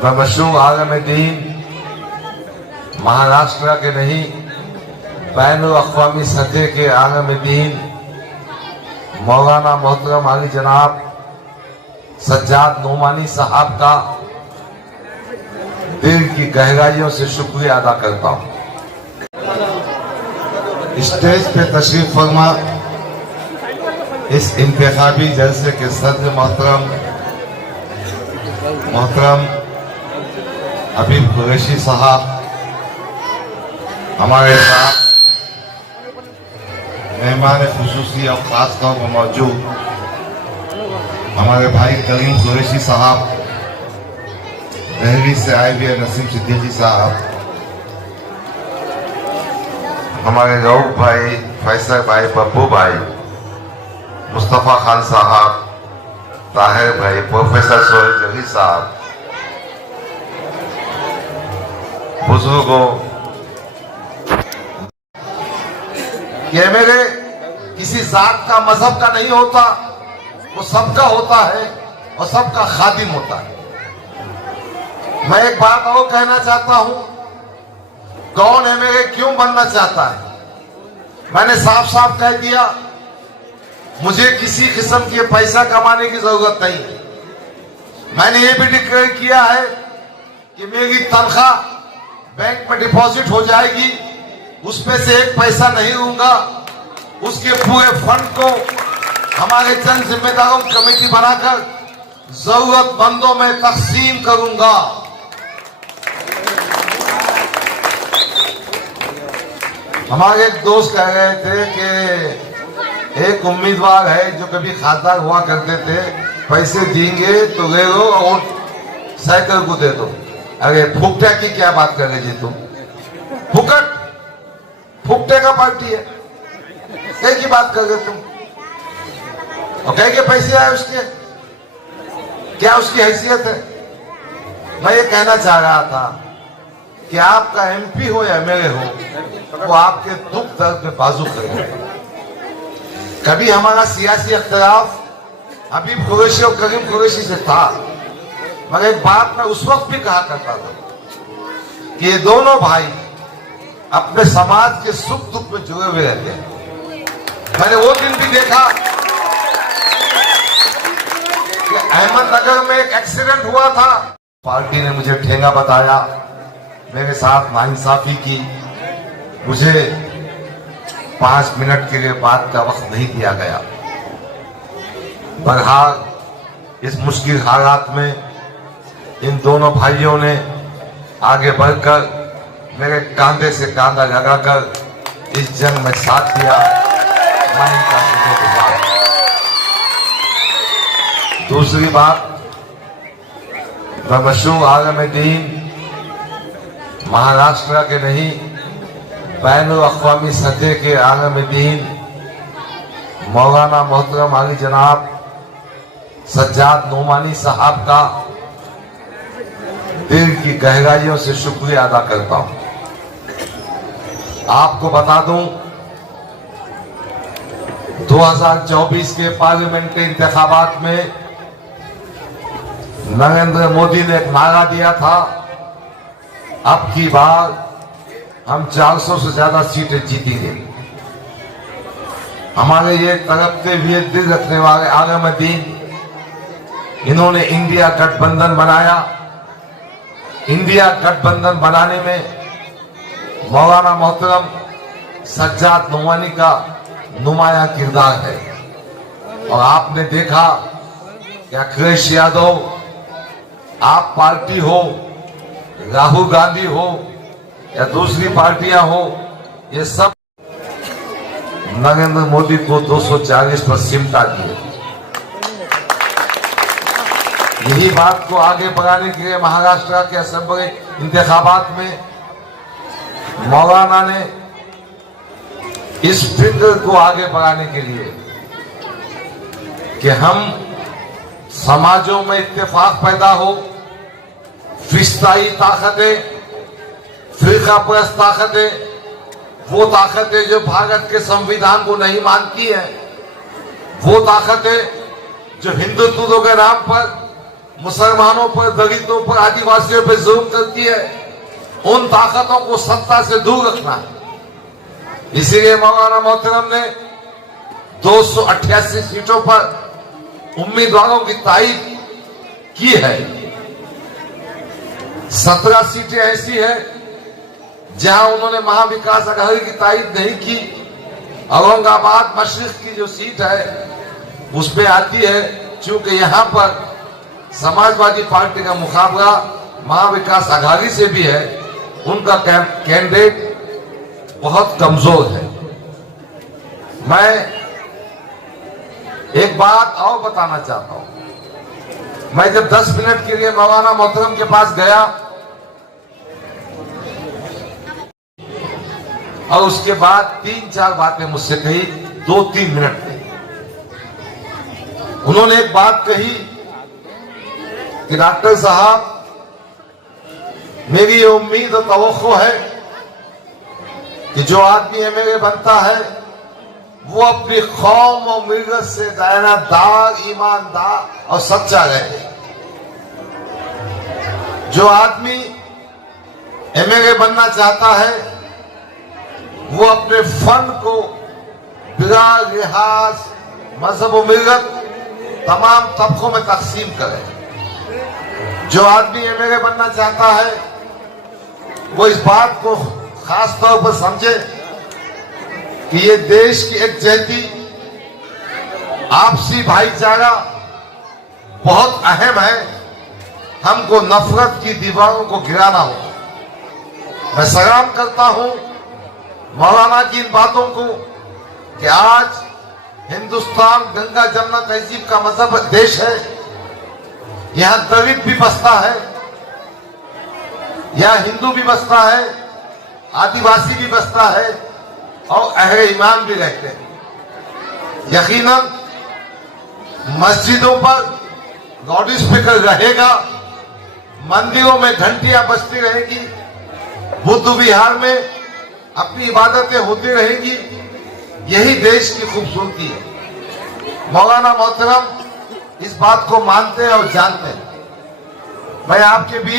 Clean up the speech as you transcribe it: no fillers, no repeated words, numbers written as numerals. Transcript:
बमशरूम आलम दीन महाराष्ट्र के नहीं बैनुल-अक़वामी सतह के आलम दीन मौलाना मोहतरम आली जनाब सज्जाद नोमानी साहब का दिल की गहराइयों से शुक्रिया अदा करता हूँ। स्टेज पे तशरीफ फरमा इस इंतखाबी जलसे के सदर मोहतरम हबीब कुरैशी साहब, हमारे साथ मेहमान खुसूसी और खास तौर पर मौजूद हमारे भाई करीम कुरैशी साहब, दिल्ली से आए हुए नसीम सिद्दीकी साहब, हमारे रऊफ भाई, फैसल भाई, बब्बू भाई, मुस्तफ़ा खान साहब, ताहिर भाई, प्रोफेसर सोहेल जली साहब, बुजुर्गों, ये मेरे किसी जात का मजहब का नहीं होता, वो सबका होता है और सबका खादिम होता है। मैं एक बात और कहना चाहता हूं, कौन है मेरे क्यों बनना चाहता है, मैंने साफ साफ कह दिया, मुझे किसी किस्म के पैसा कमाने की जरूरत नहीं है। मैंने ये भी डिक्लेयर किया है कि मेरी तनख्वाह बैंक में डिपॉजिट हो जाएगी, उसमें से एक पैसा नहीं लूंगा, उसके पूरे फंड को हमारे चंद जिम्मेदारों की कमेटी बनाकर जरूरतमंदों में तकसीम करूंगा। हमारे एक दोस्त कह रहे थे कि एक उम्मीदवार है जो कभी खासदार हुआ करते थे, पैसे देंगे तो ले लो और साइकिल को दे दो। अरे फुकटे की क्या बात कर रहे जी तुम, फुकट फुकटे का पार्टी है, कई की बात कर रहे तुम, और कई के पैसे आए उसके, क्या उसकी हैसियत है। मैं ये कहना चाह रहा था कि आपका एमपी हो या एमएलए हो, वो आपके दुख दर्द में बाजू करें। कभी हमारा सियासी इख्तिलाफ हबीब कुरैशी और करीम कुरैशी से था, मगर एक बात मैं उस वक्त भी कहा करता था कि ये दोनों भाई अपने समाज के सुख दुख में जुड़े हुए रहते हैं। मैंने वो दिन भी देखा कि अहमदनगर में एक एक्सीडेंट हुआ था, पार्टी ने मुझे ठेंगा बताया, मेरे साथ नाइंसाफी की, मुझे 5 मिनट के लिए बात का वक्त नहीं दिया गया। बहरहाल इस मुश्किल हालात में इन दोनों भाइयों ने आगे बढ़कर मेरे कांधे से कांधा लगाकर इस जंग में साथ दिया। मैं इनका शुक्रगुजार हूं। दूसरी बात, बमशरूम आलम दीन महाराष्ट्र के नहीं बैनुल-अक़वामी सतह के आलम दीन मौलाना मोहतरम आली जनाब सज्जाद नोमानी साहब का दिल की गहराइयों से शुक्रिया अदा करता हूं। आपको बता दूं, 2024 के पार्लियामेंट्री इंतखाबात में नरेंद्र मोदी ने एक नारा दिया था, अब की बार हम 400 से ज्यादा सीटें जीतेंगे। हमारे ये तड़पते हुए दिल रखने वाले आलम दीन, इन्होंने इंडिया गठबंधन बनाया। इंडिया गठबंधन बनाने में मौलाना मोहतरम सज्जाद नोमानी का नुमाया किरदार है, और आपने देखा कि अखिलेश यादव, आप पार्टी हो, राहुल गांधी हो या दूसरी पार्टियां हो, ये सब नरेंद्र मोदी को 240 पर सिमटा दिए। यही बात को आगे बढ़ाने के लिए महाराष्ट्र के असेंबली इंतखाबात में मौलाना ने इस फिक्र को आगे बढ़ाने के लिए कि हम समाजों में इत्तेफाक पैदा हो, फिस्ताई ताकतें, फिरका परस्त ताकतें, वो ताकतें जो भारत के संविधान को नहीं मानती हैं, वो ताकतें जो हिंदुत्व के नाम पर मुसलमानों पर, दलितों पर, आदिवासियों पर जुल्म करती है, उन ताकतों को सत्ता से दूर रखना है। इसीलिए मौलाना मोहतरम ने 288 सीटों पर उम्मीदवारों की तायीद की है। 17 सीटें ऐसी है जहां उन्होंने महाविकास अघाड़ी की तायीद नहीं की। औरंगाबाद मशरिक की जो सीट है उसमें आती है, क्योंकि यहां पर समाजवादी पार्टी का मुकाबला महाविकास अघाड़ी से भी है, उनका कैंडिडेट बहुत कमजोर है। मैं एक बात और बताना चाहता हूं। मैं जब 10 मिनट के लिए मौलाना मोहतरम के पास गया और उसके बाद 3-4 बातें मुझसे कही, 2-3 मिनट में उन्होंने एक बात कही कि डॉक्टर साहब, मेरी ये उम्मीद और तवक्को है कि जो आदमी एमएलए बनता है वो अपनी कौम और मिल्लत से दयानतदार, ईमानदार और सच्चा रहे। जो आदमी एमएलए बनना चाहता है वो अपने फन को बिना लिहाज मजहब और मिल्लत तमाम तबकों में तकसीम करे। जो आदमी एमएलए बनना चाहता है वो इस बात को खास तौर पर समझे कि ये देश की एकजुटती, आपसी भाईचारा बहुत अहम है। हमको नफरत की दीवारों को गिराना होगा। मैं सलाम करता हूं मौलाना की इन बातों को कि आज हिंदुस्तान गंगा जमुना तहजीब का मजहब देश है। यहां दलित भी बसता है, यहां हिंदू भी बसता है, आदिवासी भी बसता है और अहले ईमान भी रहते हैं। यकीनन मस्जिदों पर लाउड स्पीकर रहेगा, मंदिरों में घंटियां बजती रहेगी, बुद्ध विहार में अपनी इबादतें होती रहेगी। यही देश की खूबसूरती है। मौलाना मोहतरम इस बात को मानते हैं और जानते हैं। मैं आपके बीच